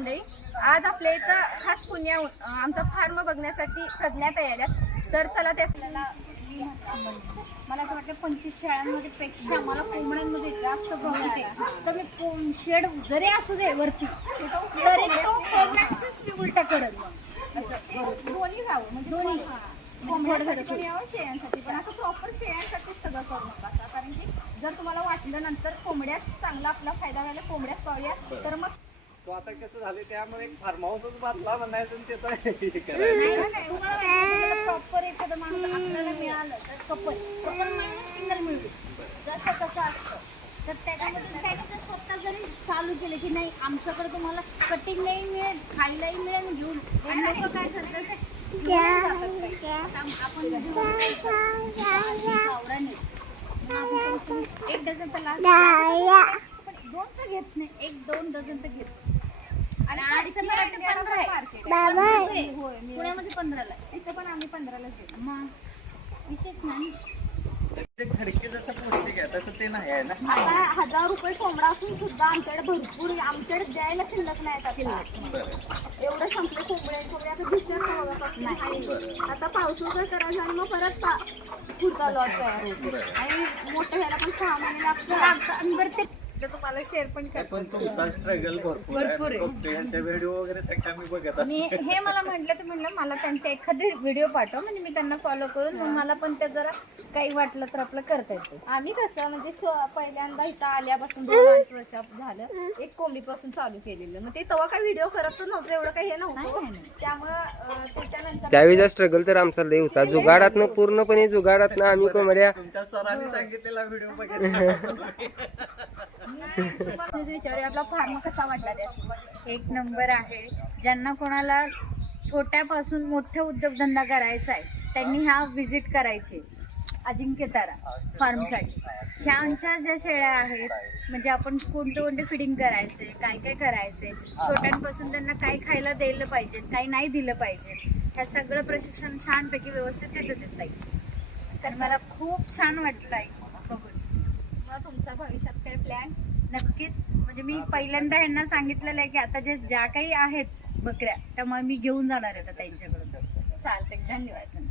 मंडळी, आज आपल्या इथं खास पुण्याहून आमचा फार्म बघण्यासाठी प्रज्ञा तयार आहेत. तर चला ते मला असं वाटतं 25 शाळांमध्ये पेक्षा मला कोंबड्यांमध्ये जास्त प्रॉफिट आहे. तर मी शेड जरी असू दे वरती तरी तो कोंबड्यांचंच मी उलटा करत मग असं दोन्ही व्हावं म्हणजे दोन्ही कोंबड्यांसाठी पण यावं, शेळ्यांसाठी पण. असं प्रॉपर शेळ्यांसाठी सगळं करू नका असं. कारण की जर तुम्हाला वाटलं नंतर कोंबड्यात चांगला आपला फायदा व्हायला कोंबड्यात पाहूया तर मग तो आता कसं झालं त्यामुळे एक फार्म हाऊसच बांधला म्हणायचं आणि त्याचा प्रॉपर एखादं माणूस आपल्याला मिळालं तर कपल माणूस सिंगल मिळू जसं कसं असतं. तर त्याच्यामधून काही नाही, तर स्वतः जरी चालू केलं की नाही आमच्याकडे तुम्हाला कटिंग नाही मिळेल, खायलाही मिळेल, घेऊन आणि लोक काय करतात एक डझन तर पण 2 तर घेत नाही, 1-2 डझन तर घेत. आणि आधीचं मराठी 15 आहे. पुण्यामध्ये 15ला इथं पण आम्ही 15लाच देतो. मग विशेष नाही. खडके जसं पौष्टिक आहे तसं ते नाही आहे ना. आता 1000 रुपये कोंबडा असून सुद्धा आमच्याकडे भरपूर आमच्याकडे द्यायला शिल्लक नाही आता. एवढं संपले कोंबडे आता दिसत आता पावसाचं करायचं आणि मग परत पुढचा लॉट तयार होतो. आणि मोठं व्हायला पण 6 महिने लागतं. आणि बरं ते तुम्हाला शेअर पण पण तुमचा स्ट्रगल भरपूर आहे. यांच्या व्हिडिओ वगैरे सगळ्या मी बघत मी असते. हे मला म्हटलं तर म्हणलं मला त्यांचा एखादी व्हिडिओ पाठव, म्हणजे मी त्यांना फॉलो करून मग मला पण ते जरा काही वाटलं तर आपलं करता येतं. आम्ही कसं म्हणजे पहिल्यांदा इथं आल्यापासून 2 वर्ष झालं एक कोंबडीपासून चालू केलेलं. मग ते तेव्हा काही व्हिडिओ करत नव्हतं, एवढं काही हे नव्हतं. त्यामुळं त्याच्यानंतर त्यावेळीचा स्ट्रगल तर आमचा लय होता. जुगाडातनं पूर्णपणे जुगाडातनं आम्ही कोंबड्या तुमच्या सरांनी सांगितलेला व्हिडिओ बघितला. विचारूया आपला फार्म कसा वाटला त्या. एक नंबर आहे. ज्यांना कोणाला छोट्यापासून मोठा उद्योगधंदा करायचा आहे त्यांनी ह्या व्हिजिट करायची अजिंक्यतारा फार्मसाठी. ह्यांच्या ज्या शेळ्या आहेत म्हणजे आपण कोणते कोणते फिडिंग करायचे, काय काय करायचे, छोट्यांपासून त्यांना काय खायला द्यायला पाहिजे, काय नाही दिलं पाहिजे, ह्या सगळं प्रशिक्षण छानपैकी व्यवस्थित देत येत. तर मला खूप छान वाटलंय बघून. मग तुमचा भविष्यात काय प्लॅन? नक्कीच म्हणजे मी पहिल्यांदा यांना सांगितलेलं आहे की आता ज्या काही आहेत बकऱ्या त्यामुळे मी घेऊन जाणार आहे त्यांच्याकडून. चालतंय, धन्यवाद.